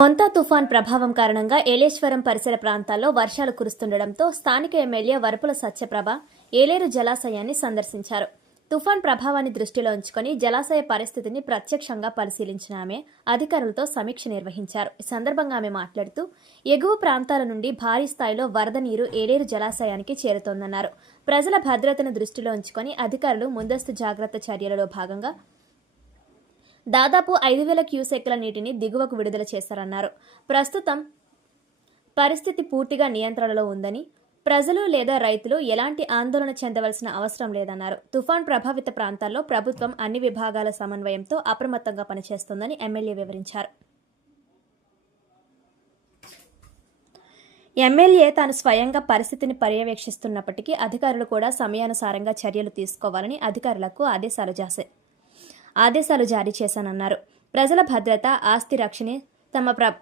మొంతా తుఫాన్ ప్రభావం కారణంగా ఏలేశ్వరం పరిసర ప్రాంతాల్లో వర్షాలు కురుస్తుండటంతో స్థానిక ఎమ్మెల్యే వరపుల సత్యప్రభ ఏలేరు జలాశయాన్ని సందర్శించారు. తుఫాన్ ప్రభావాన్ని దృష్టిలో ఉంచుకొని జలాశయ పరిస్థితిని ప్రత్యక్షంగా పరిశీలించిన ఆమె అధికారులతో సమీక్ష నిర్వహించారు. ఈ సందర్భంగా ఆమె మాట్లాడుతూ ఎగువ ప్రాంతాల నుండి భారీ స్థాయిలో వరద నీరు ఏలేరు జలాశయానికి చేరుతోందన్నారు. ప్రజల భద్రతను దృష్టిలో ఉంచుకొని అధికారులు ముందస్తు జాగ్రత్త చర్యలలో భాగంగా దాదాపు ఐదు వేల క్యూసెక్ల నీటిని దిగువకు విడుదల చేశారన్నారు. ప్రస్తుతం పరిస్థితి పూర్తిగా నియంత్రణలో ఉందని ప్రజలు లేదా రైతులు ఎలాంటి ఆందోళన చెందవలసిన అవసరం లేదన్నారు. తుఫాన్ ప్రభావిత ప్రాంతాల్లో ప్రభుత్వం అన్ని విభాగాల సమన్వయంతో అప్రమత్తంగా పనిచేస్తోందని ఎమ్మెల్యే వివరించారు. ఎమ్మెల్యే తాను స్వయంగా పరిస్థితిని పర్యవేక్షిస్తున్నప్పటికీ అధికారులు కూడా సమయానుసారంగా చర్యలు తీసుకోవాలని అధికారులకు ఆదేశాలు చేశారు ఆదేశాలు జారీ చేశానన్నారు. ప్రజల భద్రత ఆస్తి రక్షణే తమ ప్ర